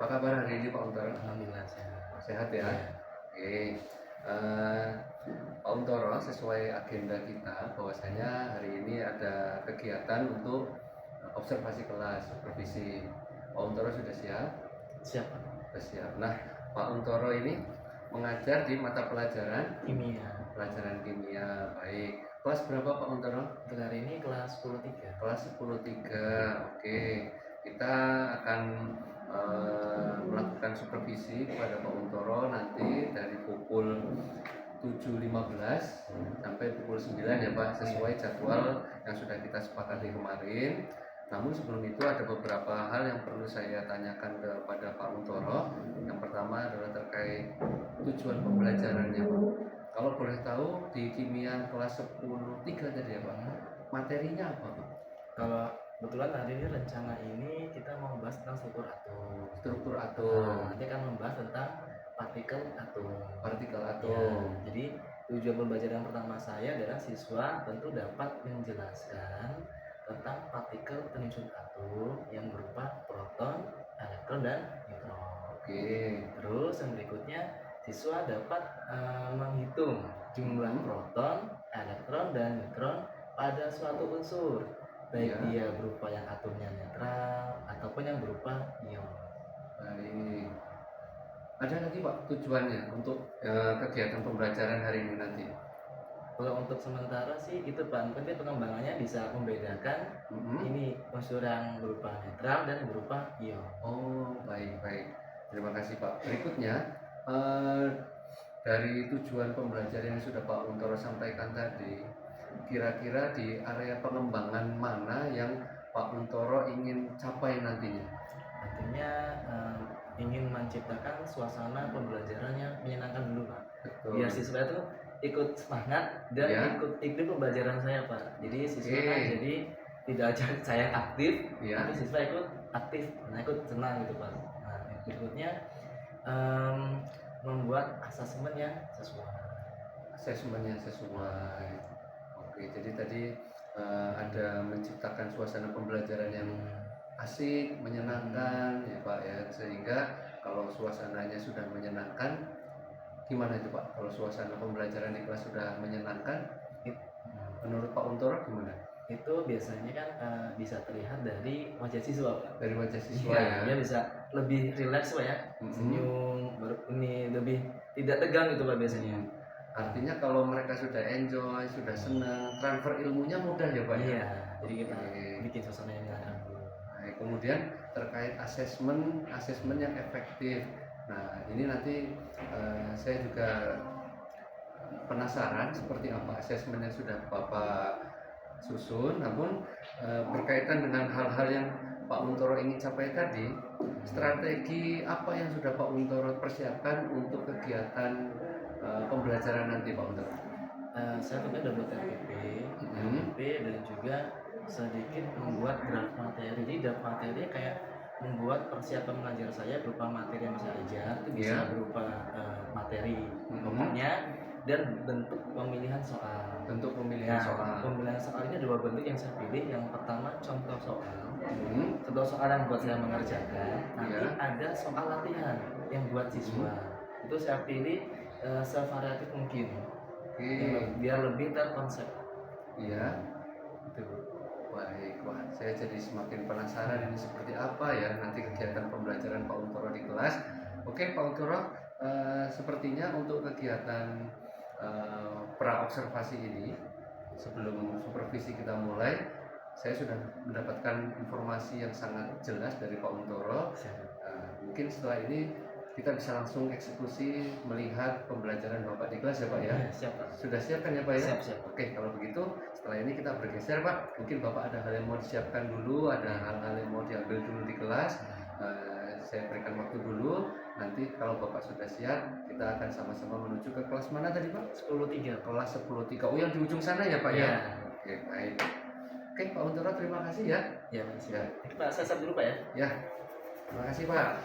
Apa kabar hari ini Pak Untoro? Alhamdulillah sehat. Sehat ya? Iya. Oke. Eh, Pak Untoro, sesuai agenda kita bahwasanya hari ini ada kegiatan untuk observasi kelas, supervisi. Pak Untoro sudah siap? Siap, Pak. Sudah siap. Nah, Pak Untoro ini mengajar di mata pelajaran Kimia. kimia. Baik. Kelas berapa Pak Untoro? Untuk hari ini kelas 10-3. Kelas 10-3. Oke. Kita akan melakukan supervisi kepada Pak Untoro nanti dari pukul 7.15 sampai pukul 9 ya Pak, sesuai jadwal yang sudah kita sepakati kemarin. Namun sebelum itu ada beberapa hal yang perlu saya tanyakan kepada Pak Untoro. Yang pertama adalah terkait tujuan pembelajarannya Pak. Kalau boleh tahu di kimia kelas 10-3 tadi ya Pak, materinya apa Pak? Kalau kebetulan hari ini rencana ini kita mau bahas tentang struktur atom. Struktur atom. Nanti akan membahas tentang partikel atom. Partikel Ya, atom. jadi tujuan pembelajaran pertama saya adalah siswa tentu dapat menjelaskan tentang partikel penyusun atom yang berupa proton, elektron, dan neutron. Oke. Terus yang berikutnya siswa dapat menghitung jumlah proton, elektron, dan neutron pada suatu unsur, baik Iya. dia berupa yang atomnya netral ataupun yang berupa ion. Baik. Ada lagi Pak tujuannya untuk kegiatan pembelajaran hari ini nanti? Kalau untuk sementara sih itu Pak, nanti pengembangannya bisa membedakan ini unsur yang berupa netral dan berupa ion. Oh, baik. Terima kasih Pak. Berikutnya dari tujuan pembelajaran yang sudah Pak Untoro sampaikan tadi, kira-kira di area pengembangan mana yang Pak Untoro ingin capai nantinya? Nantinya ingin menciptakan suasana pembelajaran yang menyenangkan dulu Pak. Betul. Biar siswa itu ikut semangat dan Ya. ikut pembelajaran saya Pak. Jadi siswa kan jadi tidak aja saya aktif, Ya. tapi siswa ikut aktif, nah ikut senang gitu Pak. Nah berikutnya membuat asesmen yang sesuai. Asesmennya sesuai. Oke, jadi tadi ada menciptakan suasana pembelajaran yang asik, menyenangkan ya Pak ya, sehingga kalau suasananya sudah menyenangkan, gimana itu Pak? Kalau suasana pembelajaran di kelas sudah menyenangkan, menurut Pak Untoro gimana? Itu biasanya kan bisa terlihat dari wajah siswa Pak. Dari wajah siswa ya, ya. Dia bisa lebih rileks Pak ya, senyum, baru ini lebih tidak tegang gitu Pak biasanya. Artinya kalau mereka sudah enjoy, sudah senang, transfer ilmunya mudah ya Pak ya. Iya, jadi kita bikin suasana yang menyenangkan. Nah, kemudian terkait asesmen yang efektif. Nah, ini nanti saya juga penasaran seperti apa asesmen yang sudah Bapak susun. Namun berkaitan dengan hal-hal yang Pak Untoro ingin capai tadi, strategi apa yang sudah Pak Untoro persiapkan untuk kegiatan pembelajaran nanti Pak Untoro? Saya tentunya udah buat RPP dan juga sedikit membuat draft materi. Jadi draft materi kayak membuat persiapan mengajar saya berupa materi yang saya ajar itu bisa berupa materi pokoknya dan bentuk pemilihan soal. Bentuk pemilihan soal. Pemilihan soal ini ada dua bentuk yang saya pilih. Yang pertama contoh soal. Contoh soal yang buat saya mengerjakan. Nanti ada soal latihan yang buat siswa. Itu saya pilih sevariatif mungkin. Biar lebih terkonsep. Iya. Itu. Baik, wah saya jadi semakin penasaran ini seperti apa ya nanti kegiatan pembelajaran Pak Untoro di kelas. Oke Pak Untoro, sepertinya untuk kegiatan pra observasi ini sebelum supervisi kita mulai, saya sudah mendapatkan informasi yang sangat jelas dari Pak Untoro. Mungkin setelah ini kita bisa langsung eksekusi melihat pembelajaran Bapak di kelas ya Pak ya? Siap Pak. Sudah siap kan ya Pak ya? Siap. Oke, kalau begitu setelah ini kita bergeser Pak. Mungkin Bapak ada hal yang mau disiapkan dulu, ada hal-hal yang mau diambil dulu di kelas. Saya berikan waktu dulu. Nanti kalau Bapak sudah siap, kita akan sama-sama menuju ke kelas mana tadi Pak? 10-3. Kelas 10-3. Oh yang di ujung sana ya Pak ya? Oke, baik. Oke Pak Untoro, terima kasih ya. Ya, Pak, saya dulu Pak ya. Ya, terima kasih Pak.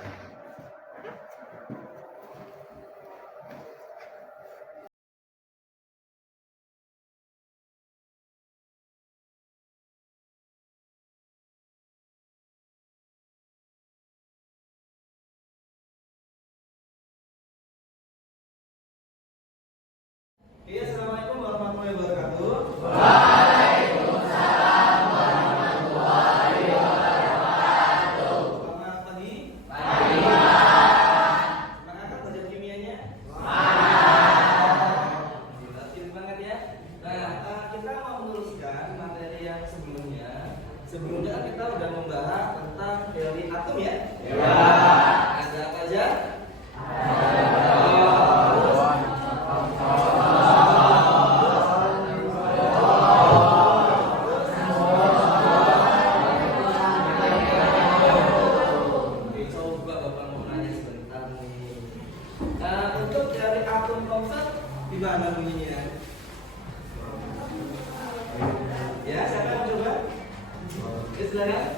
silakan.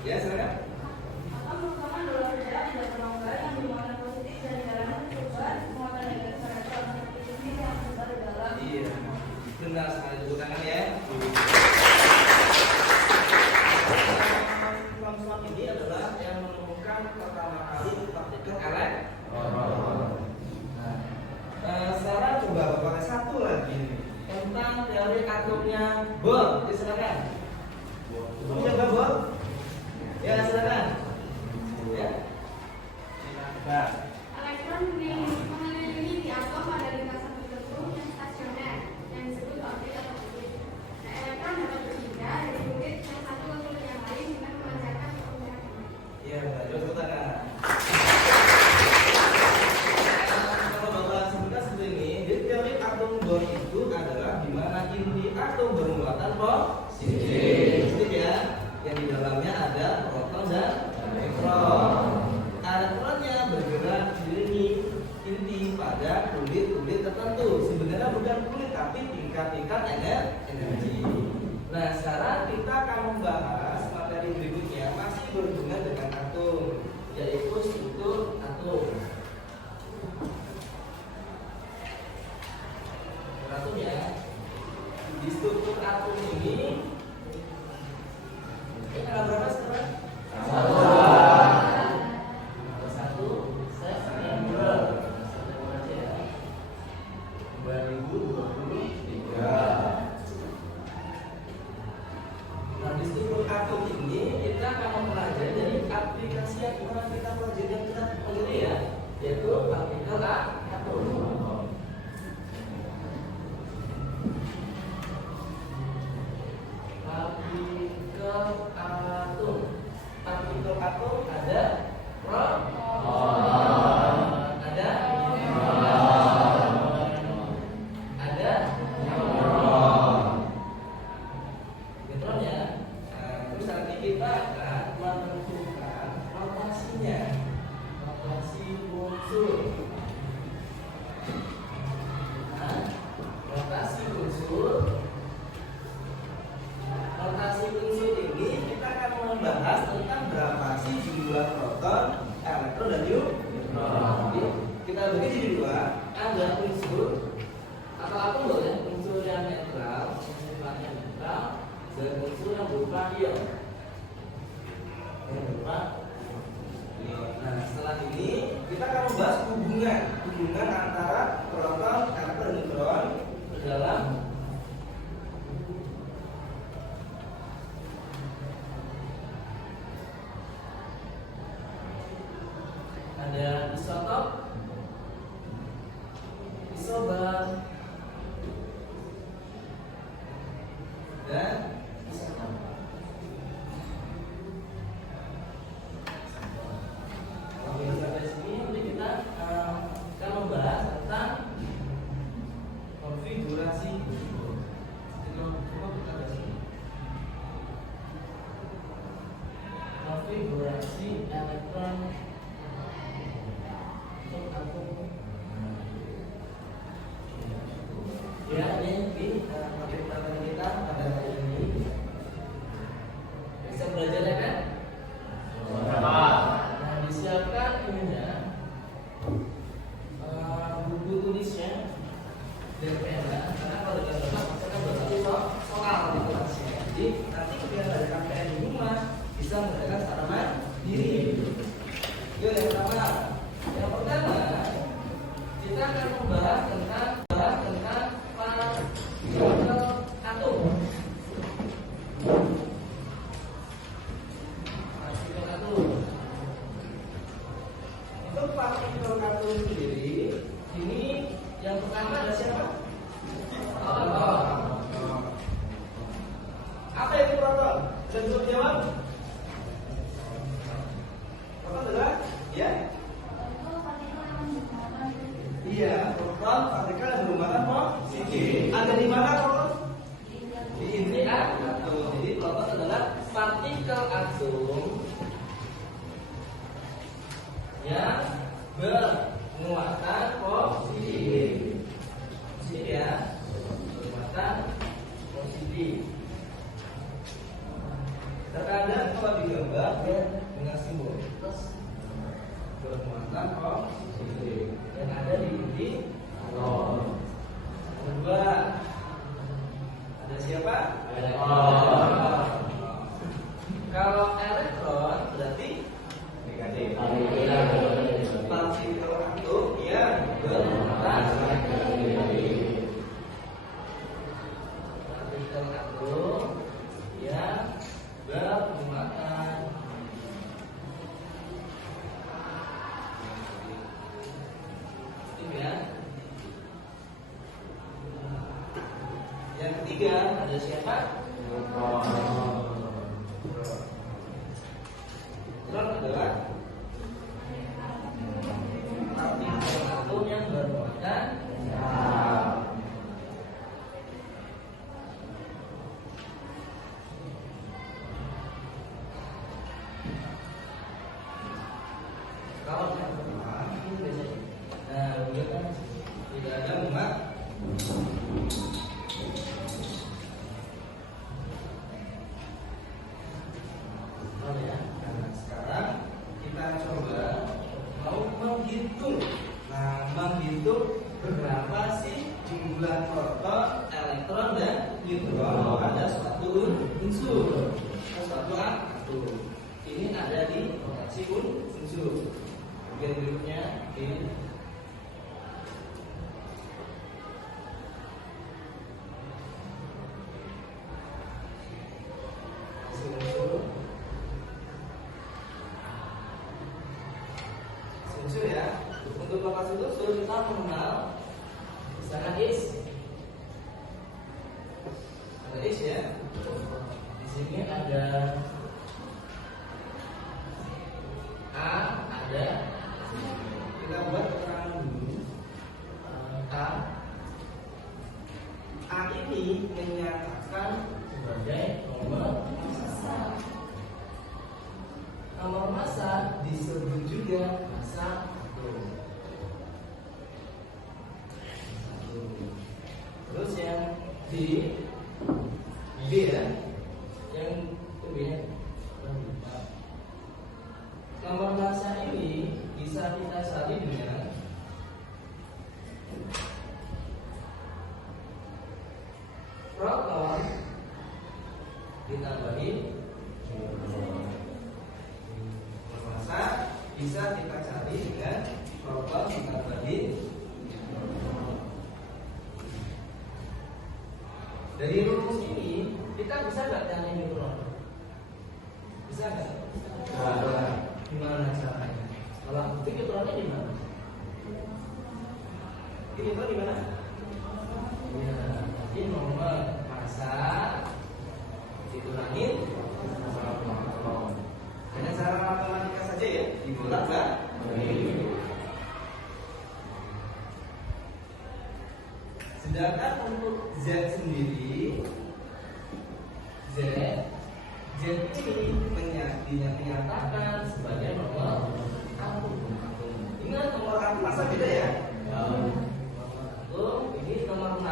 Ya, silakan. Atom merupakan bola bergerak tidak berlonggar yang bermuatan positif dan di dalamnya tersebar muatan negatif elektron seperti ini yang tersebar di dalam. Iya, benar sekali, tepuk tangan ya. Kelompok ini adalah yang menemukan pertama kali partikel elektron. Nah, sekarang coba pakai satu lagi tentang teori atomnya Bohr. Silakan. Kamu coba Bohr? Ya, silakan. Ya. Nah, Elektron mengelilingi di atom pada lintasan tertentu yang stasioner yang disebut orbit atau kulit. Nah, elektron dapat berpindah dari kulit yang satu ke kulit yang lain dengan memancarkan cahaya. iya, betul. Tepuk tangan. Kalau Bapak sebutkan seperti ini, jadi teori atom Bohr itu adalah di mana inti atom bermuatan positif ya, yang di dalamnya ada proton dan elektron. Elektronnya bergerak diiringi inti pada kulit-kulit tertentu. Sebenarnya bukan kulit tapi tingkat-tingkat energi. Nah, sekarang kita akan membahas materi berikutnya masih berhubungan dengan atom, yaitu struktur atom. Atom ya. Di struktur atom ini tanggal berapa sekarang? Satu September 2023. Nah, di struktur atom ini kita akan mempelajari dari aplikasi yang pernah kita pelajari ya, yaitu partikel atom. Partikel atom ada proton, ada neutron ya. Nah, terus nanti kita akan menentukan rotasinya, rotasi unsur. Nah, rotasi unsur ini kita akan membahas tentang berapa sih jumlah proton, elektron dan neutron. Jadi kita bagi jadi dua, ada unsur atau atom boleh, unsur yang netral, dan unsur yang berupa ion. Nah, setelah ini kita akan membahas hubungan antara proton, elektron dan neutron dalam ada isotop, isobar, dan isoton. Oke, sampai sini nanti kita akan membahas tentang konfigurasi. Konfigurasi elektron ya, ini materi kita pada hari ini. Bisa belajar ya kan? Nah, disiapkan ininya buku tulisnya dan pena, karena kalau dengan bapak kita berarti soal di kelasnya. Jadi nanti ketika belajar PN di rumah bisa mengerjakan secara mandiri. Yuk, yang pertama kita akan membahas tentang partikel atom. Partikel atom. Untuk partikel atom sendiri, ini yang pertama ada siapa? Proton. Apa itu proton? Bisa jawab? Proton adalah ya. Iya, proton partikel yang bermuatan positif. Ada di mana proton? Di inti atom. Jadi proton adalah partikel atom yang bermuatan positif. Positif ya, bermuatan positif. bermuatan positif yang ada di inti atom. Kedua, ada siapa? Elektron. Kalau elektron berarti negatif. Partikel atom yang bermuatan negatif. Partikel atom yang bermuatan ya. Yang ketiga ada siapa? Neutron adalah partikel atom yang bermuatan netral. Kalau yang pertama ini biasanya, nah udah kan tidak ada muat. Ya. Nah, sekarang kita coba mau menghitung. Nah, menghitung berapa sih jumlah proton, elektron dan neutron pada suatu unsur, suatu atom. Ini ada di rotasi unsur. Bagian berikutnya ini. Unsur ya. Untuk lokasi unsur kita mengenal misalkan X. Ada X ya. Di sini ada A, ada. Kita buat keterangan dulu. A ini menyatakan sebagai nomor massa. Nomor massa disebut juga massa atom. Terus yang B ya, yang B ya. Nomor massa ini bisa kita cari dengan proton ditambahin massa bisa kita cari dengan proton ditambahin. Dari rumus ini kita bisa nggak cari neutron? Bisa nggak? Gimana caranya? Kalau bukti neutronnya di mana? Ini neutron di mana? Ya, jadi nomor massa dikurangin proton. Dengan cara matematika saja ya, dibulat kan? Sedangkan untuk Z sendiri, Z ini dinyatakan sebagai nomor atom. Ingat nomor atom masa beda ya? Nomor atom ini nomor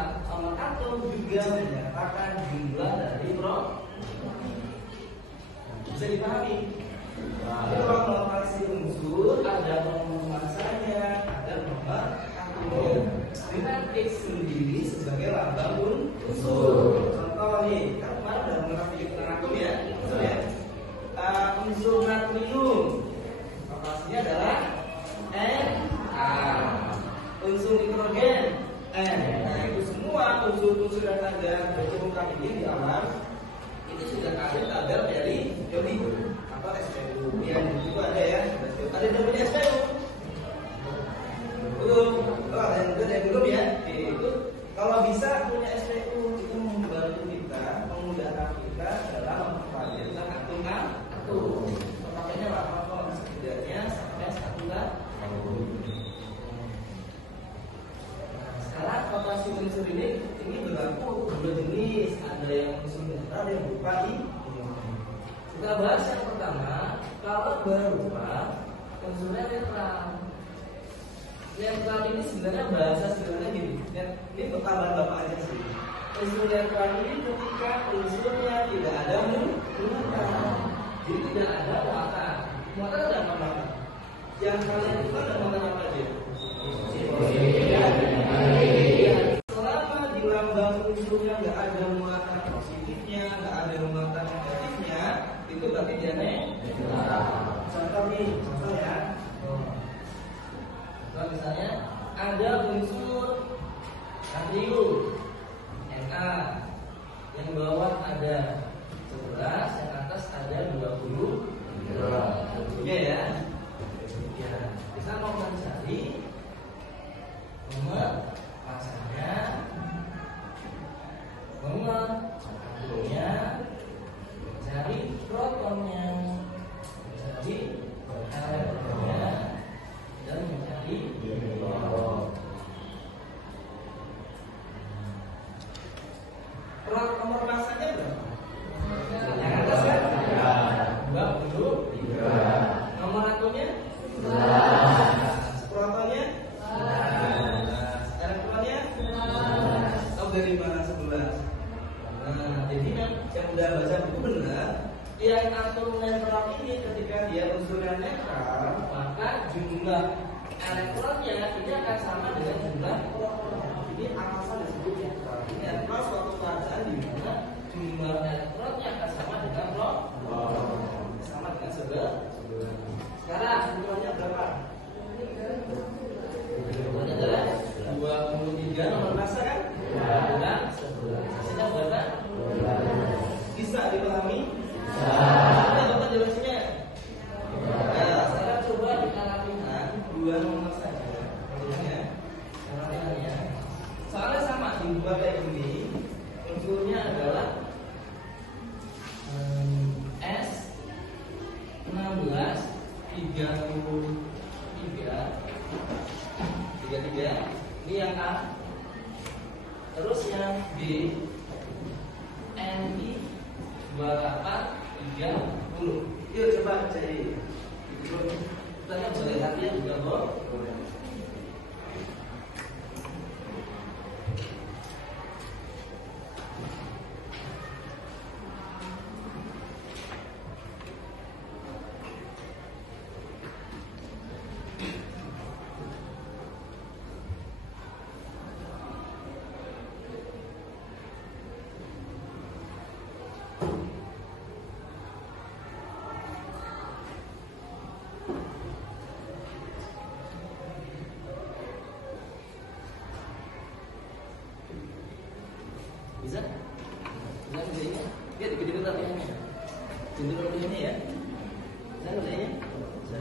atom juga menyatakan jumlah dari proton. Bisa dipahami? Kalau notasi unsur ada nomor massanya, ada nomor atomnya. Dengan X sendiri sebagai lambang unsur. Contoh nih, kan kemarin udah mengenal atom ya, unsur ya. Unsur natrium, notasinya adalah Na. Unsur nitrogen, N. Nah itu semua unsur-unsur yang ada bertemukan ini di alam itu sudah ada tabel dari periodic atau SPU. Yang itu ada ya, ada namanya SPU. Belum, ada yang belum ya. Itu kalau bisa punya SPU itu membantu kita, memudahkan kita dalam mempelajari atom. Pakainya apa? Setidaknya sampai 1 tahun. Sekarang rotasi unsur ini berlaku dua jenis, ada yang unsur netral, ada yang berupa ion. Kita bahas yang pertama, kalau berupa unsurnya netral. Netral ini sebenarnya bahasa sederhananya gini. Ini untuk tambahan bapak aja sih. Unsur netral ini ketika unsurnya tidak ada muatan, jadi tidak ada muatan. muatan ada apa? Yang kalian itu ada muatan apa aja? Selama di lambang unsurnya nggak ada muatan positifnya, nggak ada muatan negatifnya, itu berarti dia netral. Contoh nih, contoh ya. Contoh misalnya ada unsur natrium Na, yang bawah ada 11, yang atas ada 20. Iya ya. Ya, kita mau mencari nomor masanya, nomor atomnya, mencari protonnya, mencari elektronnya, dan mencari neutron. Nomor masanya berapa? Yang atas kan? 23. Nomor atomnya? 11. Protonnya? 11. Elektronnya? 11. Tahu dari mana 11? Nah, jadi yang udah baca buku benar, yang atom netral ini ketika dia unsurnya netral, maka jumlah elektronnya ini akan sama dengan jumlah protonnya. Ini alasan disebut netral. Ini netral suatu keadaan di mana jumlah elektronnya akan sama dengan proton. Sama dengan 11. Sekarang jumlahnya berapa? Jumlahnya adalah 23 nomor masa kan? Dan 11. Hasilnya berapa? Bisa dipahami? Ada bapak jelasinnya? Nah, sekarang coba kita lakukan 2 nomor saja. Soalnya sama dibuat kayak gini, unsurnya adalah S 16 33 ini yang A, terus yang B NI 28 30. Yuk coba cari. Kita boleh latihan juga boleh. Bisa? Bisa kerjanya? Lihat dikit-dikit latihannya. Jendul latihannya ya. Bisa kerjanya? Bisa.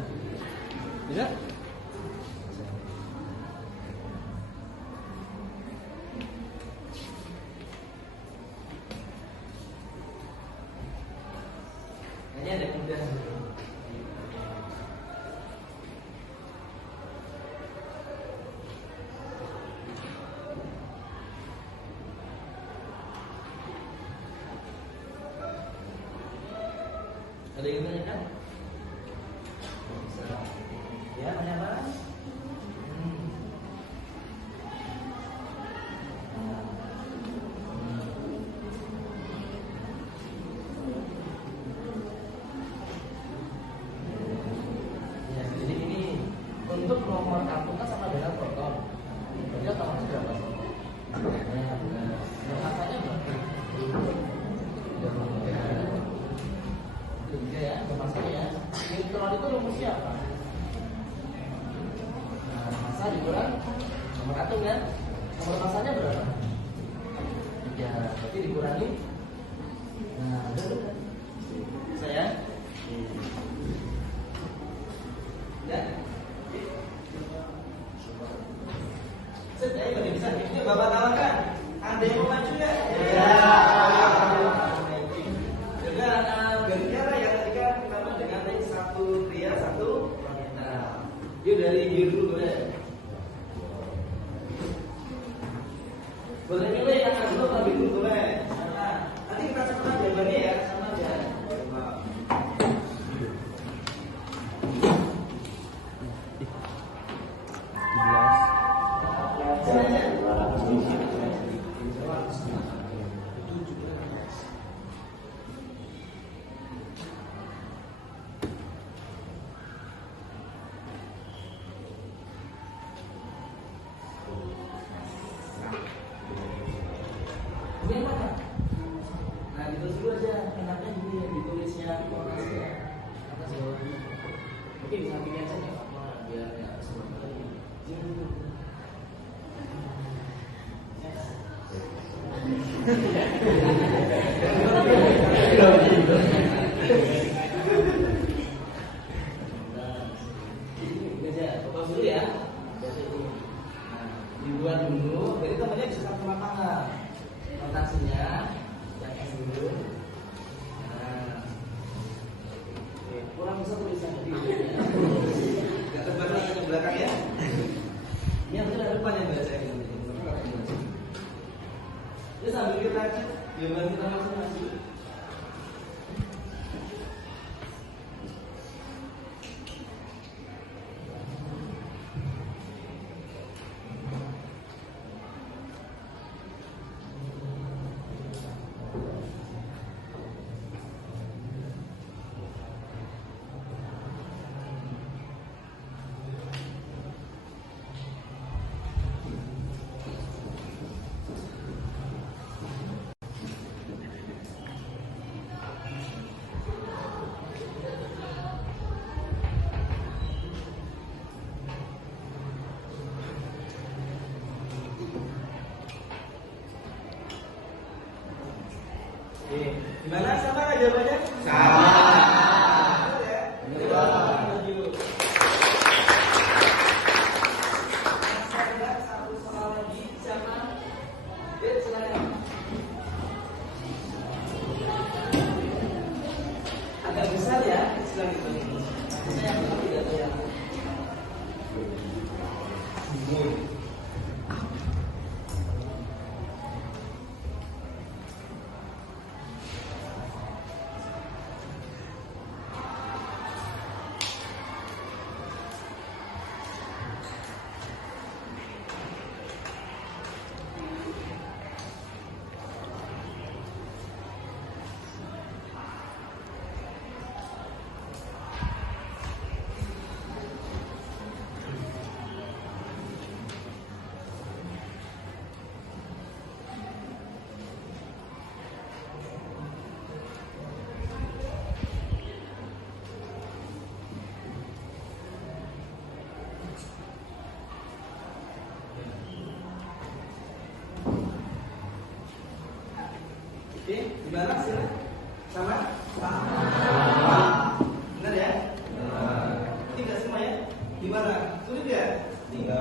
Bisa? Kayaknya ada kemudahan. Ada yang tanyakan? Bisa. Ya, tanya apa? Ya, jadi ini untuk nomor atom kan sama dengan proton. Berarti atomnya berapa? Masanya berapa? Tiga ya, masanya ya. Neutron itu rumusnya apa? Nah, masa dikurang nomor atom kan? Nomor masanya berapa? 3. Berarti dikurangi. Nah, udah. Saya. Ya. Saya bagi bisa. Ini Bapak tawarkan. Ada yang mau maju nggak? Ya. Gara-gara yang ketika kita dengan satu pria, satu wanita. Yuk dari biru dulu boleh. Boleh milih yang dulu atau biru boleh. Nah, nanti kita sama jawabannya ya, sama aja. Ini yang mana? Nah, ditulis dulu aja. Enaknya gini, ditulisnya orasinya atas bawah. Mungkin di sampingnya aja nggak apa-apa, biar ya semua lagi. Dibuat dulu, jadi temennya bisa satu lapangan. Notasinya yang S dulu. Nah, oke, kurang bisa tulisannya di nggak terbalik ke belakang ya. Ini yang ada depan yang baca ini. Jadi sambil kita cek, jawaban kita masing-masing. Gimana? Sama nggak jawabannya? Sama. Benar ya? Benar. Saya satu soal lagi sama. Ya, silakan. Agak besar ya, silakan. Saya tidak tahu yang. Oke, gimana hasilnya? Sama? Sama. Benar ya? Tidak semua ya? Gimana? Sulit ya? Tidak.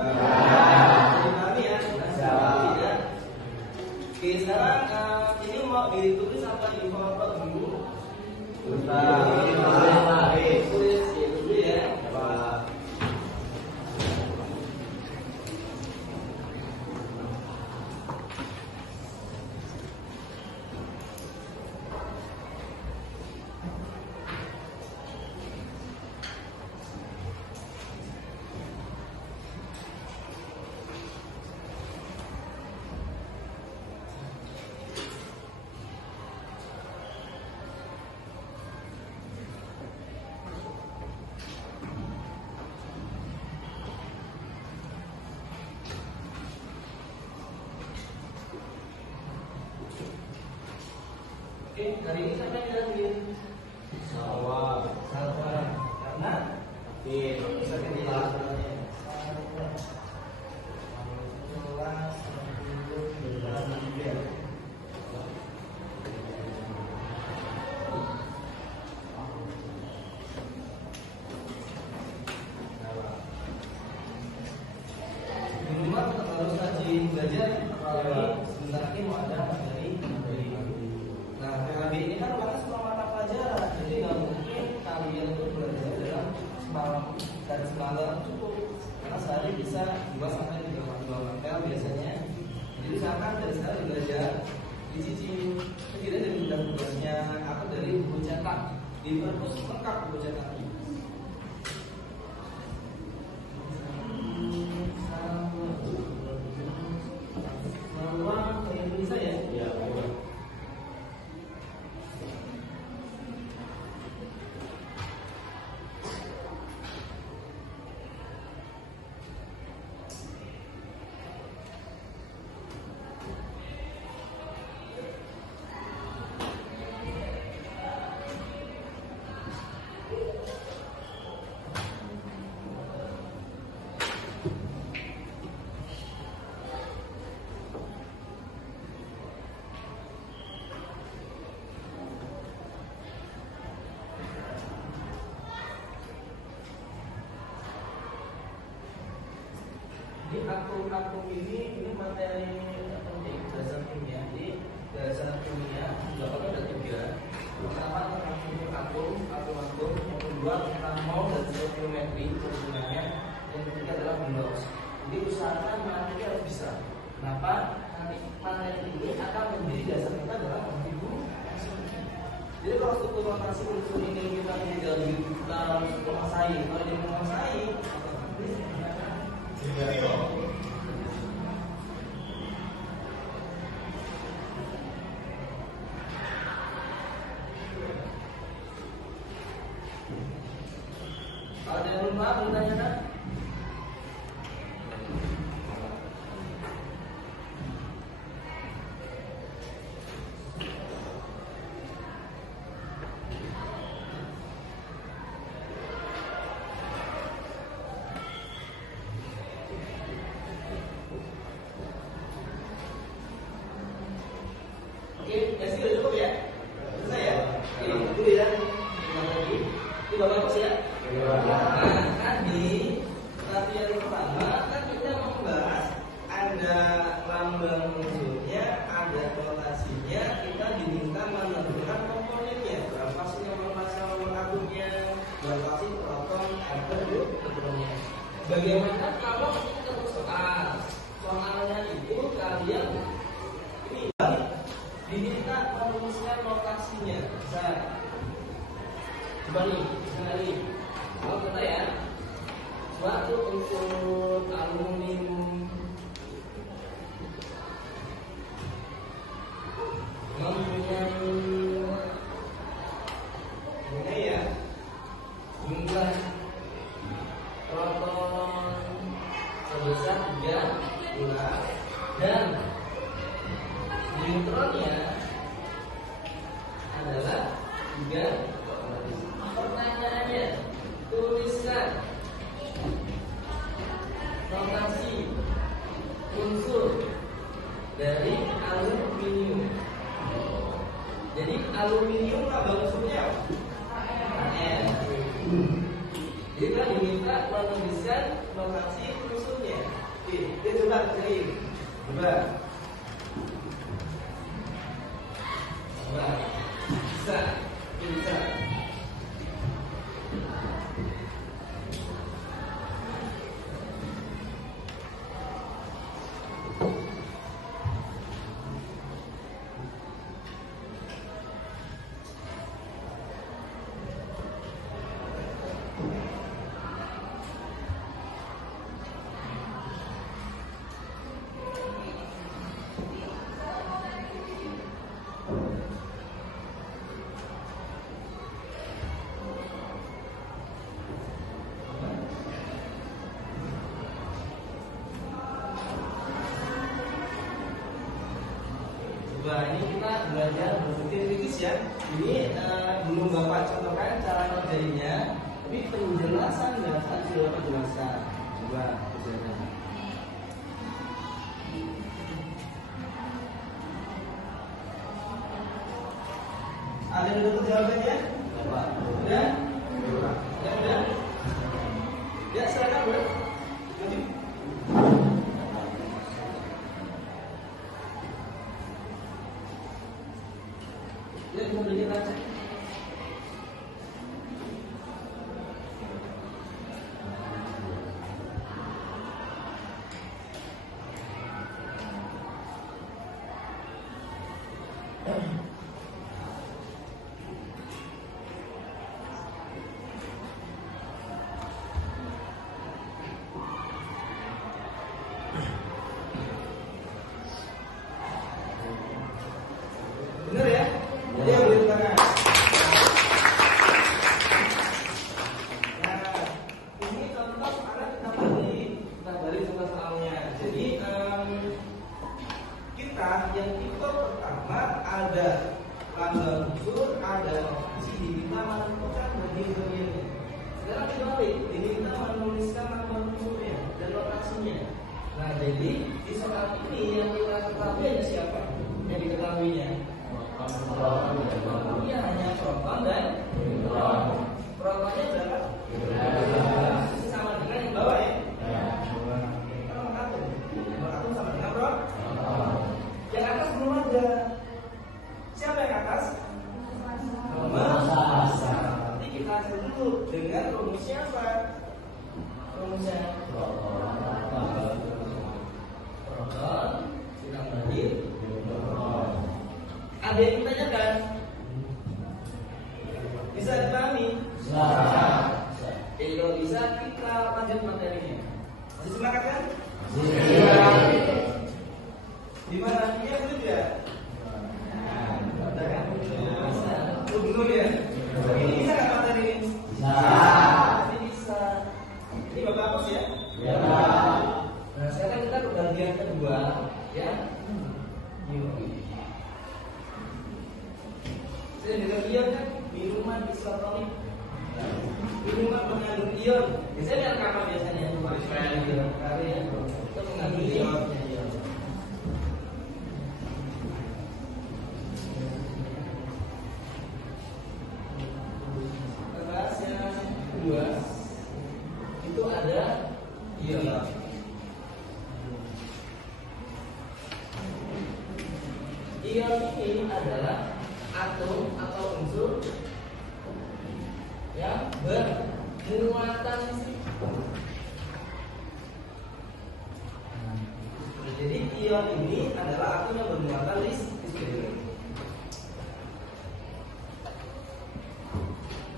Dipahami ya? Tidak. Oke, sekarang ini mau ditulis apa difoto dulu? Tulis dulu ya. Oke, hari ini siapa yang jelasin? Sawah. Karena? Oke, bisa kita minimal harus rajin belajar, apalagi sebentar lagi mau ada materi. Nah, PHB ini kan bukan semua mata pelajaran, jadi nggak mungkin kalian untuk belajar dalam semalam dan semalam cukup, karena sehari bisa 2 sampai 3 matkul biasanya. Jadi misalkan dari sekarang belajar dicicil, tidak dari undang tugasnya atau dari buku cetak, di perpus lengkap buku cetaknya. atom ini materi penting dasar kimia. Jadi dasar kimia dapatnya ada 3. Pertama tentang struktur atom, yang kedua tentang mol dan stoichiometri hubungannya, yang ketiga adalah Gauss. Jadi usahakan materi harus bisa. Kenapa? Nanti materi ini akan menjadi dasar kita dalam konfigurasi. Jadi kalau struktur rotasi unsur ini kita tidak kita menguasai, kalau dia menguasai, ada yang lupa bertanya? Oke, ya sudah cukup ya. Selesai ya. Ini dulu ya. Ini bapak bos ya. Nah, tadi latihan pertama kan kita membahas ada lambang unsurnya, ada rotasinya, kita diminta menentukan komponennya. Berapa sih nomor massa, nomor atomnya, berapa sih proton, atom, neutronnya. Bagaimana kalau kita soal? Soalnya itu kalian ini diminta merumuskan lokasinya. Nah, coba nih, sekali. Kalau kita ya, suatu unsur aluminium mempunyai ya jumlah proton sebesar 3 dan neutronnya adalah 3. Pertanyaannya, tuliskan notasi unsur dari aluminium. Jadi aluminium lambang unsurnya An. Jadi kita diminta menuliskan notasi unsurnya. Oke, kita coba cari. Coba. Bisa. Nah, ini kita belajar berpikir kritis ya. Ini belum Bapak contohkan cara ngerjainnya, tapi penjelasan dasar sudah Bapak jelaskan. Coba jelaskan. Ada yang dapat jawabannya? Bapak. Ya? Ya udah. Ya silakan bro. Maju. Ya, kita belajar aja. Bener ya? Jadi yang beri tangan. Nah, ini contoh anak kita beri contoh soalnya. Jadi kita yang tipe pertama ada lambang unsur, ada rotasi, diminta menentukan bagian-bagiannya. Sekarang dibalik, diminta menuliskan lambang unsurnya dan rotasinya. Nah, jadi di soal ini yang kita ketahui ada siapa? Yang diketahuinya protonnya hanya proton dan neutron. Protonnya berapa? Sama dengan yang bawah ya? Kita mengatur. rendah. Siapa yang atas? Nomor massa. Nanti kita cek dulu dengan rumusnya apa? Rumusnya proton ditambahi. Ada yang ditanyakan? Bisa dipahami? Bisa. Kalau bisa kita lanjut materinya. Masih semangat kan? Iya. Di mana? Iya betul ya? Bisa. Lu bingung ya? Ini bisa nggak materi ini? Bisa. Ini bisa. Ini bapak hapus ya? Ya. Nah sekarang kita ke bagian kedua, ya. Saya dengar ion kan minuman isotonik. Minuman mengandung ion. Biasanya kan apa biasanya? Ion. Karena itu mengandung ion. Terus yang kedua itu ada ion. Ion ini adalah atom atau unsur yang bermuatan listrik. Jadi ion ini adalah atom yang bermuatan listrik.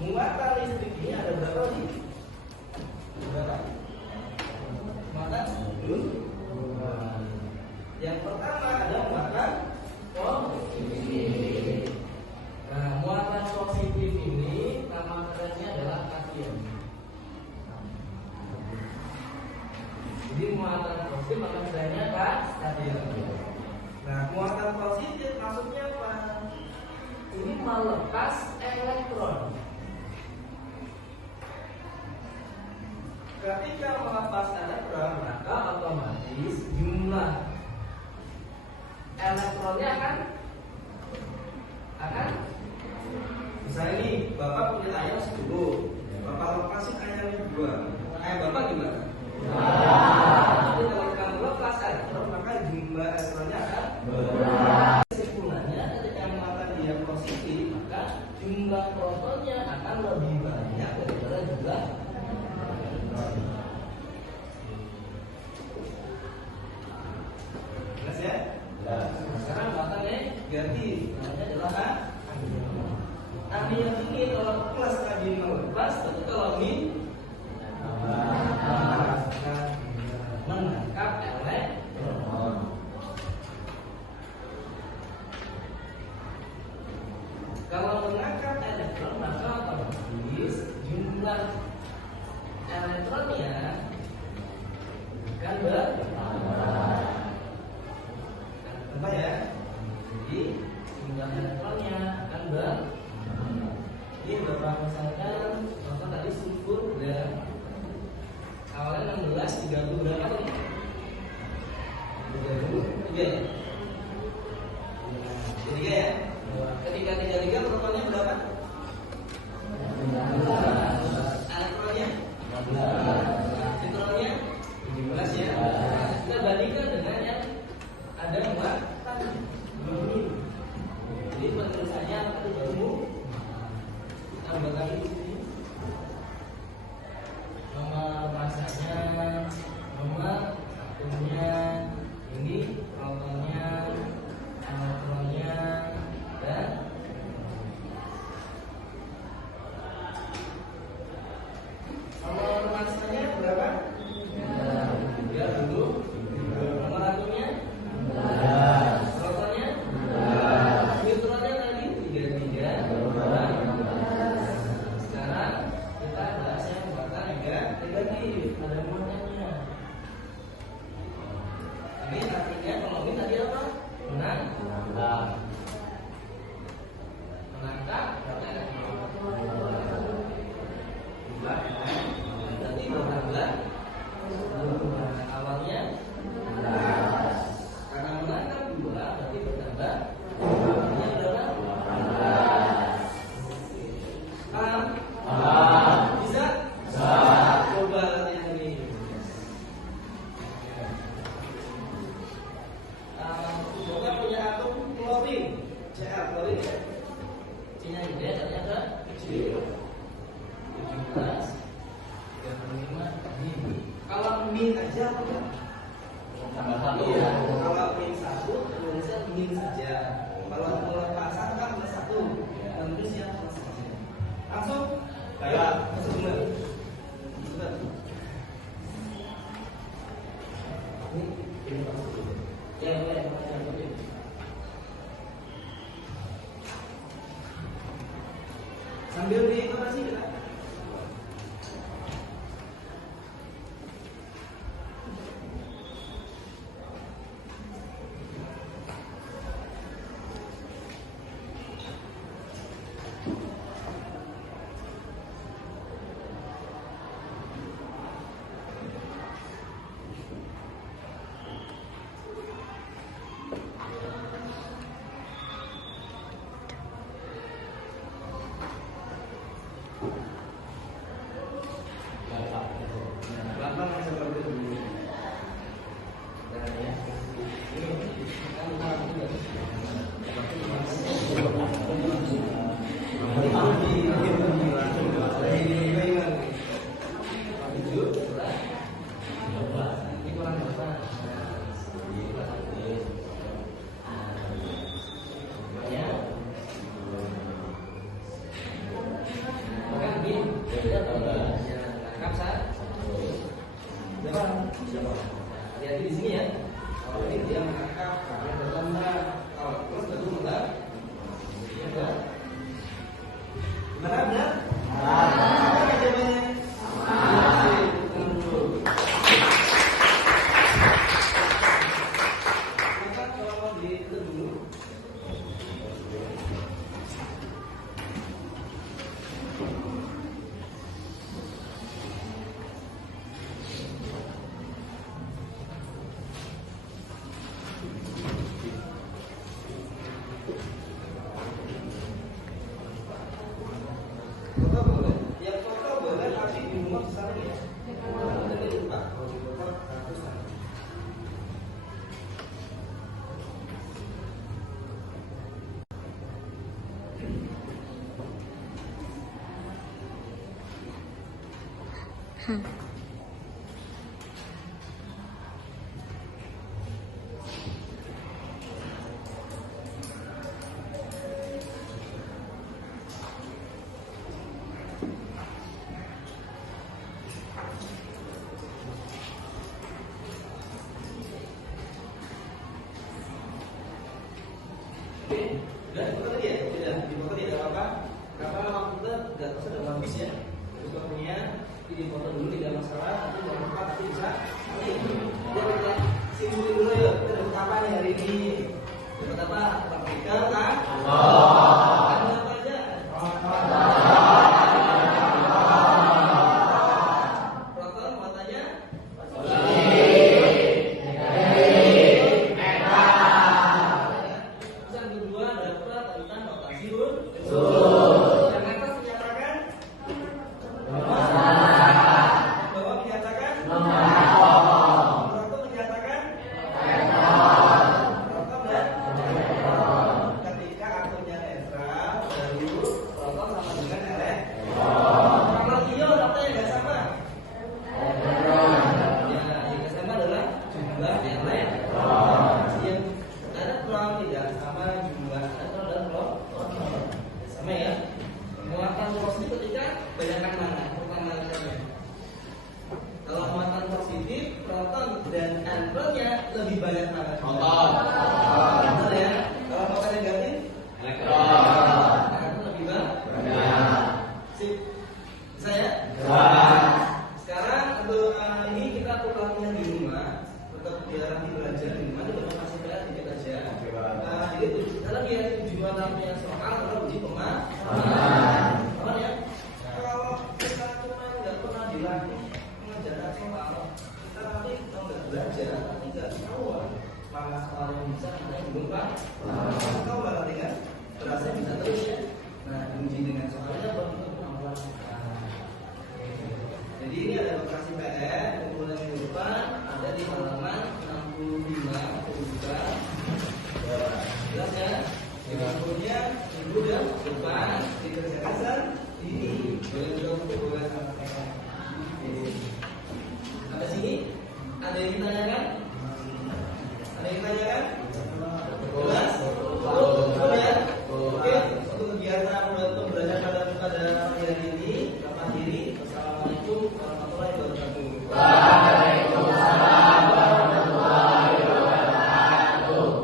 Muatan listrik ini ada berapa sih? Berapa? Muatan dua. Yang pertama ada muatan positif. Nah, muatan positif ini nama kerennya adalah kation. Jadi muatan positif nama kerennya kation. Nah, muatan positif maksudnya apa? Ini melepas elektron. Ketika melepas elektron, maka otomatis jumlah elektronnya akan misalnya ini bapak punya ayam 10, bapak lepasin ayamnya 2, ayam bapak gimana? Jadi kalau kamu lepas elektron maka jumlah elektronnya akan berkurang. Kesimpulannya ketika muatan dia positif maka jumlah protonnya akan lebih banyak daripada jumlah elektron. Jelas ya? Sekarang muatannya ganti, namanya adalah anion ini kalau plus tadi melepas, tapi kalau min menangkap elektron. Kalau menangkap elektron maka otomatis jumlah elektronnya akan bertambah. Apa ya? Jadi jumlah elektronnya akan bertambah. Ini bapak misalkan contoh tadi sulfur dan awalnya 16, 30 berapa nih? 33 ya? 33 ya? Ketika 33 protonnya berapa? 16. Elektronnya? 16. Neutronnya? 17 ya? Kita bandingkan dengan yang ada muatan bromine. Jadi penulisannya tadi baru tambah kali di sini. Nomor masanya, nomor atomnya, ini protonnya, elektronnya, dan nomor masanya berapa? 3 dulu. Nomor atomnya? Protonnya? Neutronnya tadi 33. Sekarang kita bahas yang muatan negatif. Ada muatannya. Ini artinya kalau ini tadi apa? Menangkap. Berarti ada berarti bertambah. Awalnya karena menangkap 2 berarti bertambah. Awalnya berapa? Bisa? Coba latihan ini. Bapak punya atom C-nya gede, ternyata kecil. 17, 35, min. Kalau min aja apa enggak? Tambah satu. Iya, kalau min 1 tulisnya min saja. Kalau mulai pasang kan plus 1. Dan terus ya plus saja. Langsung kayak masuk benar. Sudah. Ini masuk. Ya, boleh. Sambil dikoreksi kita. Lihat di sini ya. Kalau ini dia mengangkat, dia bertambah. Kalau terus bertambah, dia enggak. Benar enggak? Apa jawabannya? Maka kalau ditutup dulu. Udah dibuka tadi ya? Udah dibuka tidak apa-apa. Karena waktu kita nggak usah udah bagus ya. Terus waktunya di foto dulu tidak masalah. Nanti jangan lupa tapi bisa. Oke, kita simpulin dulu yuk. Kita dapat apa nih hari ini? Dapat apa? Praktika kan? Dapat apa aja? Proton muatannya? Dan antronnya lebih banyak mana? Proton. Benar ya. Kalau proton negatif, elektron lebih banyak. Sip. Saya. Sekarang untuk ini kita pelatihan di rumah, tetap diarahkan belajar di rumah. Itu masih saya dikit aja. Jadi kita lagi ya tujuan namanya soal adalah uji pemahaman. Paham ya? Kalau kita cuma nggak pernah dilatih mengajarkan soal, kita nanti kalau nggak belajar, nanti nggak tahu mana soal yang bisa, mana yang belum kan? Tahu nggak nanti kan? Berasa bisa terus ya. Nah, diuji dengan soalnya baru kita kemampuan. Jadi ini ada operasi PR kumpulan minggu depan ada di halaman 65 jelas ya. Kemudian Kemudian depan dikerjakan sendiri. Boleh juga untuk boleh sampai sini. Ada yang ditanyakan? Ada yang ditanyakan? Jelas? Betul ya? Oke, untuk kegiatan pembelajaran pada pagi hari ini, kita akhiri. Wassalamualaikum warahmatullahi wabarakatuh. Waalaikumsalam warahmatullahi wabarakatuh.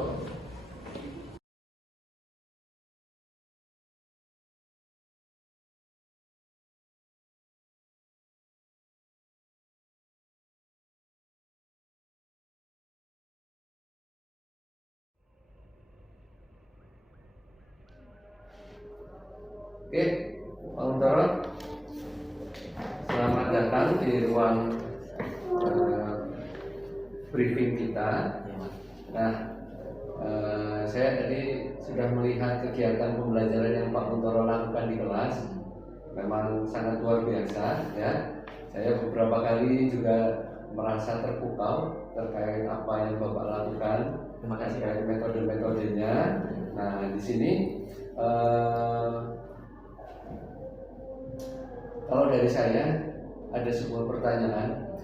Oke, Pak Untoro, selamat datang di ruang briefing kita. Nah, saya tadi sudah melihat kegiatan pembelajaran yang Pak Untoro lakukan di kelas. Memang sangat luar biasa, ya. Saya beberapa kali juga merasa terpukau terkait apa yang Bapak lakukan. Terima kasih. Terkait metode-metodenya. Nah, di sini kalau dari saya ada sebuah pertanyaan,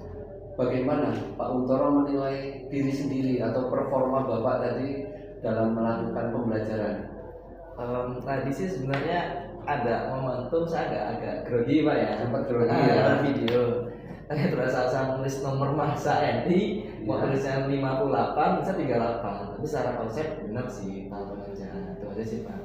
bagaimana Pak Untoro menilai diri sendiri atau performa Bapak tadi dalam melakukan pembelajaran? Tadi sih sebenarnya ada momentum saya agak grogi Pak ya. Sempat grogi ya. ya. Video. Terus saya nulis nomor masa NI, mau tulisnya 58 bisa 38. Tapi secara konsep benar sih Pak pengerjaan. Itu aja sih Pak.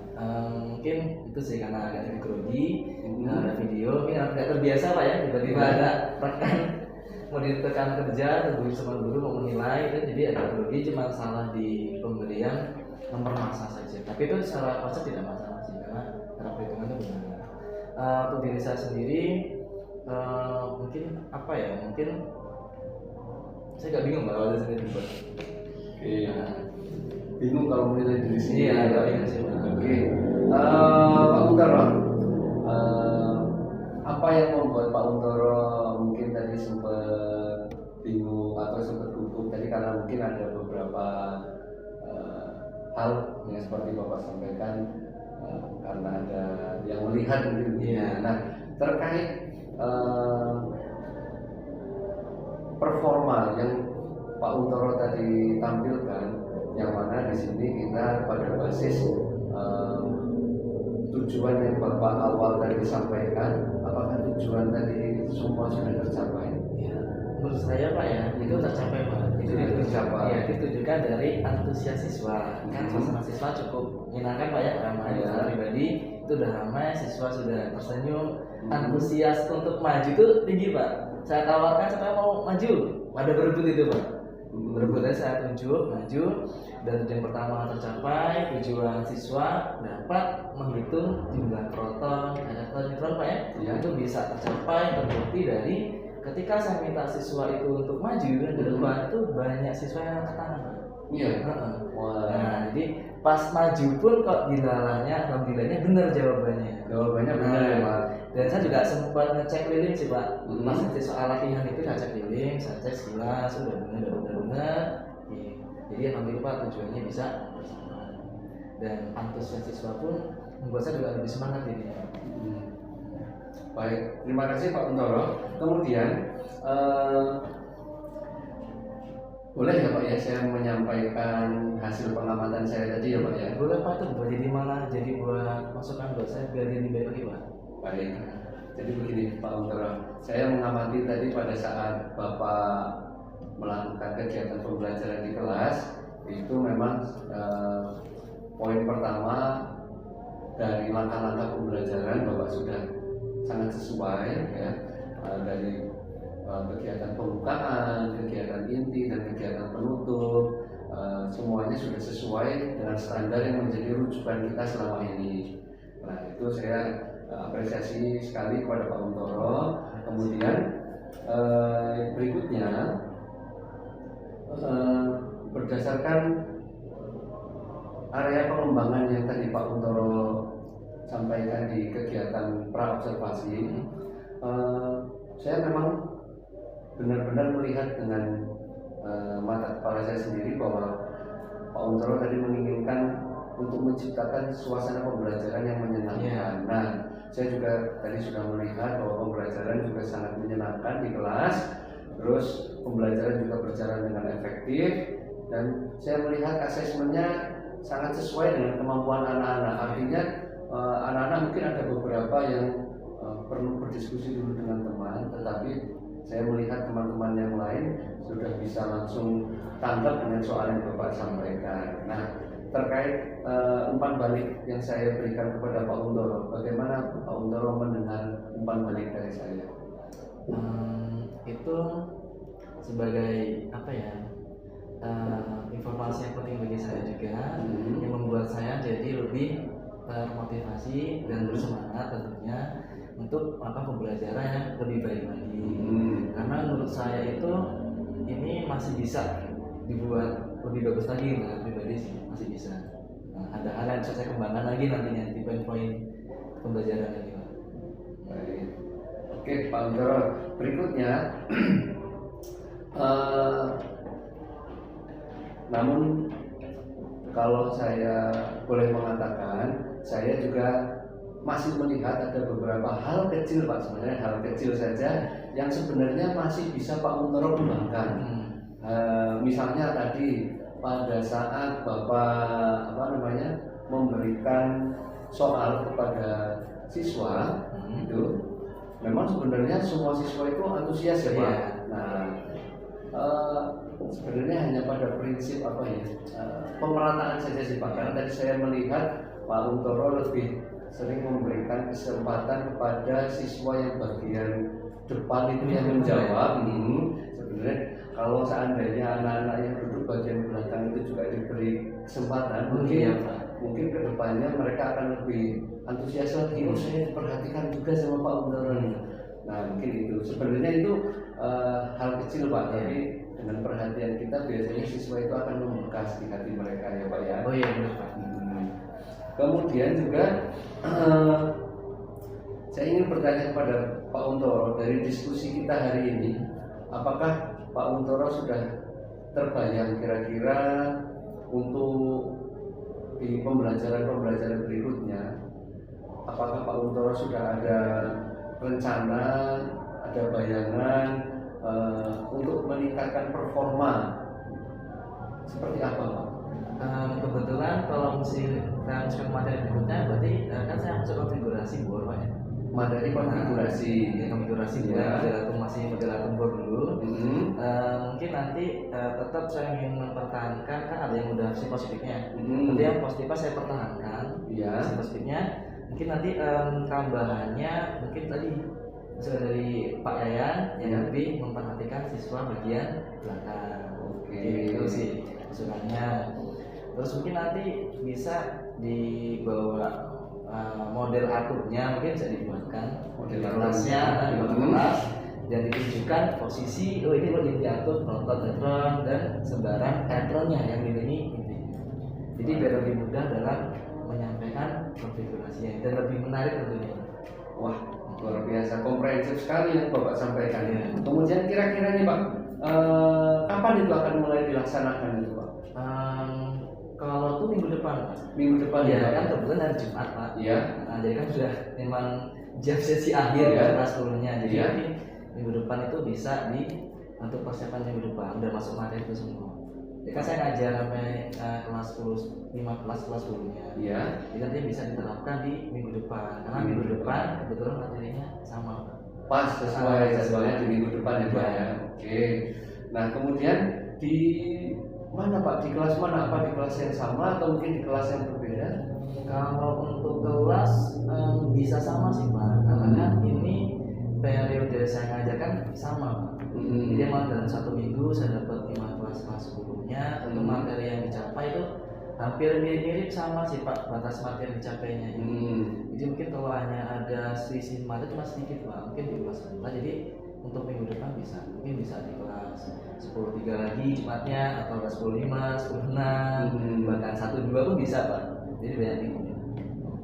Mungkin itu sih karena agak grogi. Ada video, mungkin agak terbiasa Pak ya. Tiba-tiba ada rekan mau ditekan kerja, guru sama guru mau menilai, itu jadi agak grogi, cuma salah di pemberian nomor masa saja. Tapi itu secara konsep tidak masalah sih karena cara perhitungannya benar. Untuk diri saya sendiri mungkin apa ya, mungkin saya agak bingung kalau ada sendiri Pak. Oke. Bingung kalau menilai diri sendiri. Iya, agak bingung sih Pak. Oke. Pak Untoro, apa yang membuat Pak Untoro mungkin tadi sempat bingung atau sempat gugup tadi karena mungkin ada beberapa hal yang seperti Bapak sampaikan karena ada yang melihat mungkin. Iya. Nah, terkait performa yang Pak Untoro tadi tampilkan, yang mana di sini kita pada basis tujuan yang Bapak awal tadi sampaikan, apakah tujuan tadi semua sudah tercapai? Ya, menurut saya Pak ya, itu tercapai Pak. Itu tercapai. Ya, ditujukan dari antusias siswa. Kan suasana siswa cukup menyenangkan Pak ya, ramai. Ya. Saya pribadi itu udah ramai, siswa sudah tersenyum, antusias untuk maju itu tinggi Pak. Saya tawarkan supaya mau maju, pada berebut itu Pak. Berebutnya saya tunjuk maju, dan tujuan pertama tercapai, tujuan siswa dapat menghitung jumlah proton, neutron Pak ya. Ya. Itu bisa tercapai terbukti dari ketika saya minta siswa itu untuk maju dan ke depan, itu banyak siswa yang angkat tangan Pak. Iya. Wah. Nah, jadi pas maju pun kok dilalanya, alhamdulillahnya benar jawabannya. Jawabannya benar ya Pak. Dan saya juga sempat ngecek keliling sih Pak. Pas Hmm. nanti soal latihan itu saya cek keliling, saya cek sekilas, sudah benar. Jadi alhamdulillah Pak tujuannya bisa bersama. Dan antusias siswa pun membuat saya juga lebih semangat ini. Baik, terima kasih Pak Untoro. Kemudian boleh ya Pak ya saya menyampaikan hasil pengamatan saya tadi ya Pak ya? Boleh Pak, itu buat jadi malah jadi buat masukan buat saya biar jadi lebih baik lagi Pak. Baik, jadi begini Pak Untoro, saya mengamati tadi pada saat Bapak melakukan kegiatan pembelajaran di kelas, itu memang poin pertama dari langkah-langkah pembelajaran Bapak sudah sangat sesuai ya, dari kegiatan pembukaan, kegiatan inti dan kegiatan penutup, semuanya sudah sesuai dengan standar yang menjadi rujukan kita selama ini. Nah itu saya apresiasi sekali kepada Pak Untoro. Kemudian berikutnya berdasarkan area pengembangan yang tadi Pak Untoro sampaikan di kegiatan pra-observasi, saya memang benar-benar melihat dengan mata kepala saya sendiri bahwa Pak Untoro tadi menginginkan untuk menciptakan suasana pembelajaran yang menyenangkan. Nah, saya juga tadi sudah melihat bahwa pembelajaran juga sangat menyenangkan di kelas, terus pembelajaran juga berjalan dengan efektif, dan saya melihat asesmennya sangat sesuai dengan kemampuan anak-anak. Artinya anak-anak mungkin ada beberapa yang perlu berdiskusi dulu dengan teman, tetapi saya melihat teman-teman yang lain sudah bisa langsung tanggap dengan soal yang Bapak sampaikan. Nah, terkait umpan balik yang saya berikan kepada Pak Untoro, bagaimana Pak Untoro mendengar umpan balik dari saya? Itu sebagai apa ya, informasi yang penting bagi saya juga, yang membuat saya jadi lebih termotivasi dan bersemangat tentunya untuk pembelajaran yang lebih baik lagi. Karena menurut saya itu ini masih bisa dibuat lebih bagus lagi, menurut pribadi sih masih bisa. Ada hal yang bisa saya kembangkan lagi nantinya di poin-poin pembelajaran ini. Baik. Oke, Pak Untoro, berikutnya namun kalau saya boleh mengatakan, saya juga masih melihat ada beberapa hal kecil, Pak, sebenarnya hal kecil saja yang sebenarnya masih bisa Pak Untoro kembangkan. Misalnya tadi pada saat Bapak memberikan soal kepada siswa itu, memang sebenarnya semua siswa itu antusias ya Pak. Nah, sebenarnya hanya pada prinsip pemerataan saja sih Pak. Karena tadi saya melihat Pak Untoro lebih sering memberikan kesempatan kepada siswa yang bagian depan itu yang menjawab. Sebenarnya kalau seandainya anak-anak yang duduk bagian belakang itu juga diberi kesempatan, mungkin kedepannya mereka akan lebih antusias lagi. Oh, saya perhatikan juga sama Pak Untoro. Nah, mungkin itu sebenarnya itu hal kecil Pak, tapi dengan perhatian kita biasanya siswa itu akan membekas di hati mereka ya Pak ya. Oh iya benar Pak. Kemudian juga saya ingin bertanya kepada Pak Untoro, dari diskusi kita hari ini, apakah Pak Untoro sudah terbayang kira-kira untuk di pembelajaran berikutnya, apakah Pak Untoro sudah ada rencana, ada bayangan untuk meningkatkan performa seperti apa Pak? Kebetulan kalau masuk materi berikutnya, berarti kan saya masuk konfigurasi bor Pak ya. Materi konfigurasi, konfigurasi masih moderator bor dulu. Mungkin nanti tetap saya ingin mempertahankan, kan ada yang udah si positifnya. Nanti yang positifnya saya pertahankan, si positifnya. Mungkin nanti tambahannya mungkin tadi dari Pak Yayan yang lebih memperhatikan siswa bagian belakang. Itu sih usulannya. Terus mungkin nanti bisa dibawa model aturnya, mungkin bisa dibuatkan model kelasnya di kelas dan ditunjukkan posisi. Oh ini mau diatur penonton netron dan sembarang netronnya yang ini. Jadi biar lebih mudah dalam menyampaikan konfigurasinya dan lebih menarik tentunya. Wah, luar biasa, komprehensif sekali yang Bapak sampaikan. Kemudian kira-kira nih Pak, kapan itu akan mulai dilaksanakan itu Pak? Kalau tuh minggu depan. Minggu depan ya kan kebetulan hari Jumat Pak. Iya. Nah, jadi kan sudah memang jam sesi akhir kelas 10-nya. Jadi minggu depan itu bisa untuk persiapan minggu depan udah masuk materi itu semua. Jadi kan saya ngajar sampai kelas 10, 5 kelas 10-nya. Iya. Jadi nanti bisa diterapkan di minggu depan. Karena minggu depan kebetulan materinya sama Pak. Pas sesuai di minggu depan ya Pak ya. Oke. Nah, kemudian di mana Pak? Di kelas mana? Apa di kelas yang sama atau mungkin di kelas yang berbeda? Kalau untuk kelas bisa sama sih Pak. Karena kan ini periode saya ngajarkan sama Pak. Jadi emang dalam 1 minggu saya dapat 5 kelas 10-nya. Untuk materi yang dicapai itu hampir mirip-mirip sama sih Pak, batas materi yang dicapainya. Jadi mungkin kalau hanya ada selisih materi cuma sedikit Pak, mungkin di kelas 11. Jadi untuk minggu depan mungkin bisa di kelas 10-3 lagi Jumatnya, atau kelas 10-5, 10-6, bahkan 1-2 pun bisa Pak. Jadi banyak minggu.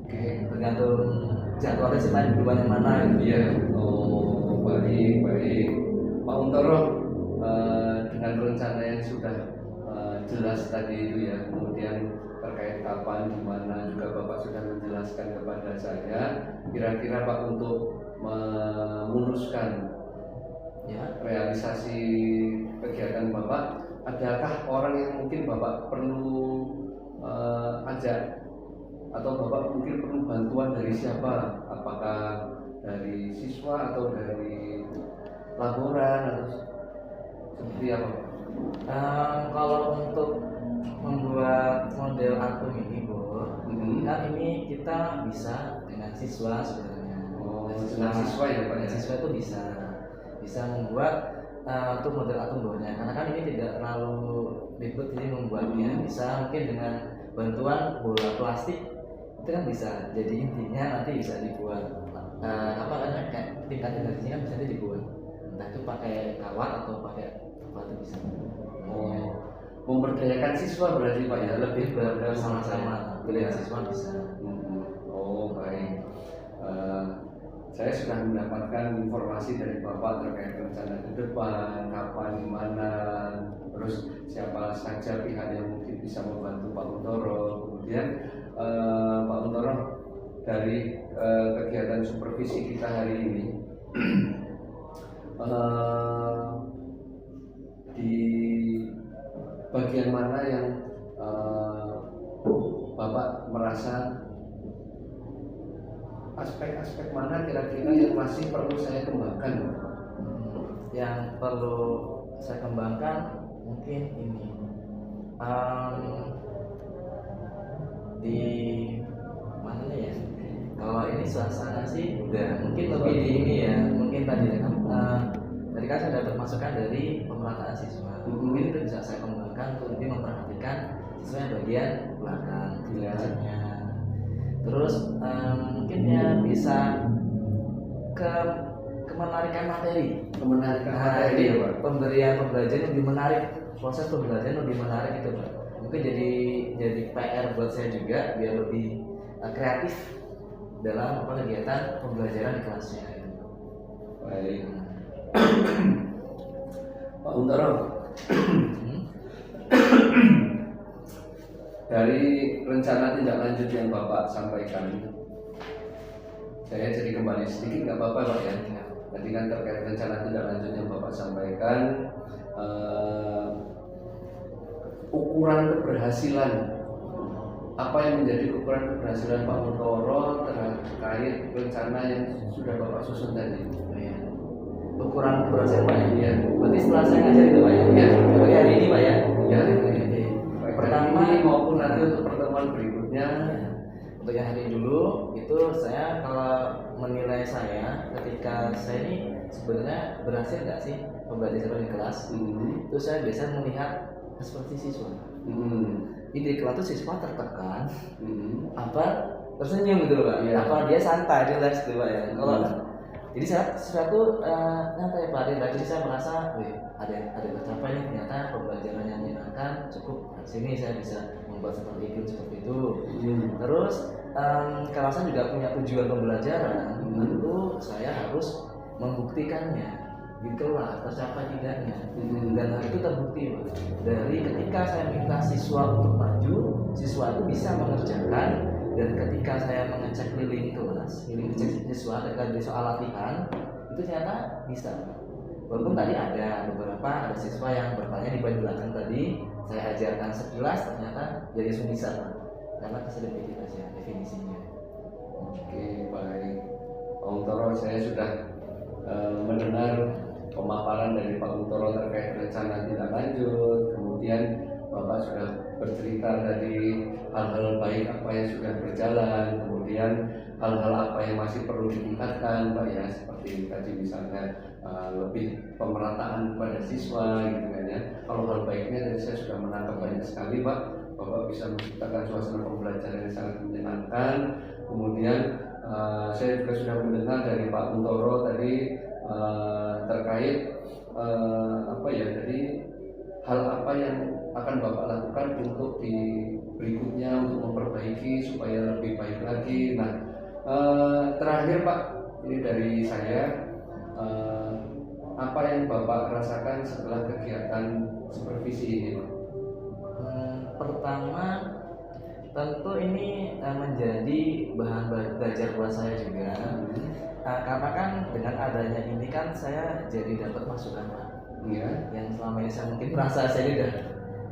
Oke, tergantung jadwalnya sih Pak, yang mana. Iya. Oh, baik. Pak Untoro, dengan rencana yang sudah jelas tadi itu ya, kemudian terkait kapan, di mana juga Bapak sudah menjelaskan kepada saya. Kira-kira Pak untuk memuluskan Ya. realisasi kegiatan Bapak, adakah orang yang mungkin Bapak perlu ajak atau Bapak mungkin perlu bantuan dari siapa? Apakah dari siswa atau dari laboran atau seperti apa? Kalau untuk membuat model atom ini, Bu, kan ini kita bisa dengan siswa sebenarnya. Oh, dengan siswa ya Pak ya? Siswa itu bisa membuat untuk model atom bornya, karena kan ini tidak terlalu ribet ini membuatnya. Bisa mungkin dengan bantuan bola plastik itu kan bisa. Jadi intinya nanti bisa dibuat apa kan kayak tingkat energinya kan bisa dibuat, entah itu pakai kawat atau pakai apa itu bisa. Oh, memberdayakan siswa berarti Pak ya, lebih Bersama-sama berdaya siswa bisa. Oh baik. Saya sudah mendapatkan informasi dari Bapak terkait rencana ke depan, kapan, di mana, terus siapa saja pihak yang mungkin bisa membantu Pak Untoro. Kemudian Pak Untoro, dari kegiatan supervisi kita hari ini, di bagian mana yang Bapak merasa aspek-aspek mana kira-kira yang masih perlu saya kembangkan? Yang perlu saya kembangkan mungkin ini di mana ya? Kalau ini suasana sih udah mungkin lebih di ini ya, mungkin tadi kan tadi kan saya dapat masukan dari pemerataan siswa. Mungkin itu bisa saya kembangkan untuk lebih memperhatikan siswa yang bagian belakang belajarnya. Terus mungkin ya bisa ke menarikan materi, materi ya Pak. Pemberian pembelajaran lebih menarik, proses pembelajaran lebih menarik itu Pak. Mungkin jadi PR buat saya juga biar lebih kreatif dalam kegiatan pembelajaran di kelasnya. Baik. Pak Untoro, dari rencana tindak lanjut yang Bapak sampaikan, saya jadi kembali sedikit nggak apa-apa Pak ya. Tadi kan terkait rencana tindak lanjut yang Bapak sampaikan, ukuran keberhasilan, apa yang menjadi ukuran keberhasilan Pak Untoro terkait rencana yang sudah Bapak susun tadi? Ukuran keberhasilan Pak ya? Ya. Berarti setelah saya ngajar itu Pak ya? Ya. Bagi hari ini Pak ya? Ya. Pertama maupun nanti untuk pertemuan berikutnya. Untuk yang hari dulu itu saya kalau menilai saya ketika saya ini sebenarnya berhasil nggak sih pembelajaran di kelas, itu saya biasa melihat seperti siswa. Jadi di kelas itu siswa tertekan, apa tersenyum gitu loh Pak, apa dia santai, relax gitu Pak ya. Kalau jadi saya tuh nyantai Pak, jadi saya merasa, ada tercapai nih, ternyata pembelajaran yang menyenangkan cukup. Sini saya bisa membuat seperti itu. Terus kalau saya juga punya tujuan pembelajaran, tentu saya harus membuktikannya di kelas tercapai tidaknya. Dan hal itu terbukti Pak. Dari ketika saya minta siswa untuk maju, siswa itu bisa mengerjakan. Dan ketika saya mengecek keliling kelas, ngecek siswa ketika di soal latihan, itu ternyata bisa. Walaupun tadi ada beberapa siswa yang bertanya di bagian belakang tadi, saya ajarkan sekilas ternyata jadi langsung bisa Pak. Karena keselipititas ya definisinya. Oke, baik. Pak Untoro, saya sudah mendengar pemaparan dari Pak Untoro terkait rencana tindak lanjut, kemudian Bapak sudah bercerita dari hal-hal baik apa yang sudah berjalan, kemudian hal-hal apa yang masih perlu ditingkatkan Pak ya, seperti tadi misalnya lebih pemerataan kepada siswa gitu kan ya. Kalau hal baiknya tadi saya sudah menangkap banyak sekali Pak. Bapak bisa menciptakan suasana pembelajaran yang sangat menyenangkan. Kemudian saya juga sudah mendengar dari Pak Untoro tadi terkait apa ya, jadi hal apa yang akan Bapak lakukan untuk di berikutnya untuk memperbaiki supaya lebih baik lagi. Nah, terakhir Pak, ini dari saya, apa yang Bapak rasakan setelah kegiatan supervisi ini Pak? Pertama Tentu ini menjadi bahan belajar buat saya juga. Karena kan dengan adanya ini kan saya jadi dapat masukan Pak. Iya. Yang selama ini saya mungkin merasa saya ini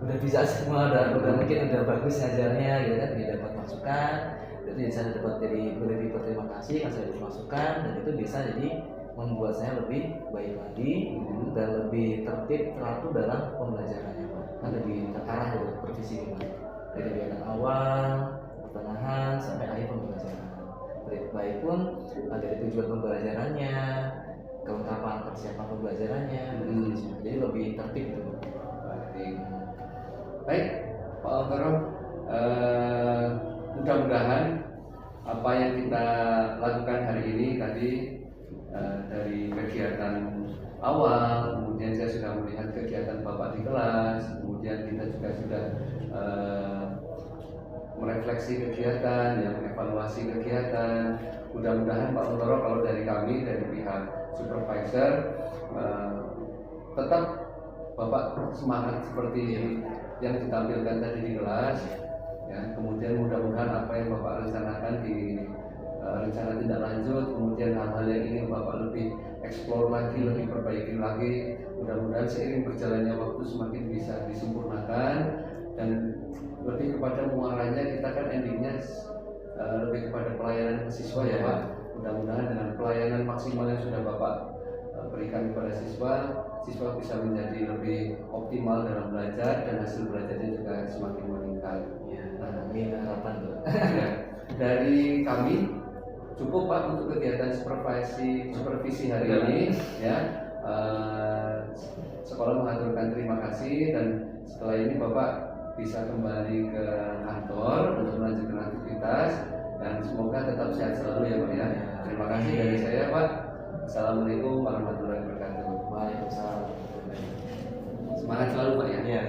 udah bisa semua, udah mungkin udah bagus ngajarnya gitu kan, jadi dapat masukan. Jadi saya dapat jadi lebih berterima kasih kan saya dapat masukan, dan itu bisa jadi membuat saya lebih baik lagi dan lebih tertib teratur dalam pembelajarannya Pak. Kan lebih terarah dari supervisi gimana dari kegiatan awal, pertengahan sampai akhir pembelajaran. Baik pun dari tujuan pembelajarannya, kelengkapan persiapan pembelajarannya, jadi lebih tertib gitu. Baik, Pak Altoro, mudah-mudahan apa yang kita lakukan hari ini tadi dari kegiatan awal, kemudian saya sudah melihat kegiatan Bapak di kelas, kemudian kita juga sudah merefleksi kegiatan, yang mengevaluasi kegiatan. Mudah-mudahan Pak Altoro, kalau dari kami, dari pihak supervisor, tetap Bapak semangat seperti yang ditampilkan tadi di kelas, ya. Kemudian mudah-mudahan apa yang Bapak rencanakan di rencana tindak lanjut, kemudian hal-hal yang ingin Bapak lebih eksplor lagi, lebih perbaiki lagi, mudah-mudahan seiring berjalannya waktu semakin bisa disempurnakan dan lebih kepada muaranya. Kita kan endingnya lebih kepada pelayanan ke siswa ya Pak. Mudah-mudahan dengan pelayanan maksimal yang sudah Bapak berikan kepada siswa bisa menjadi lebih optimal dalam belajar dan hasil belajarnya juga semakin meningkat. Ya, amin harapan tuh. Ya, dari kami cukup Pak untuk kegiatan supervisi hari ini ya. Sekolah mengaturkan terima kasih, dan setelah ini Bapak bisa kembali ke kantor untuk melanjutkan aktivitas, dan semoga tetap sehat selalu ya Pak ya. Terima kasih dari saya Pak. Assalamualaikum warahmatullahi wabarakatuh. Waalaikumsalam. Semangat selalu Pak ya. Ya.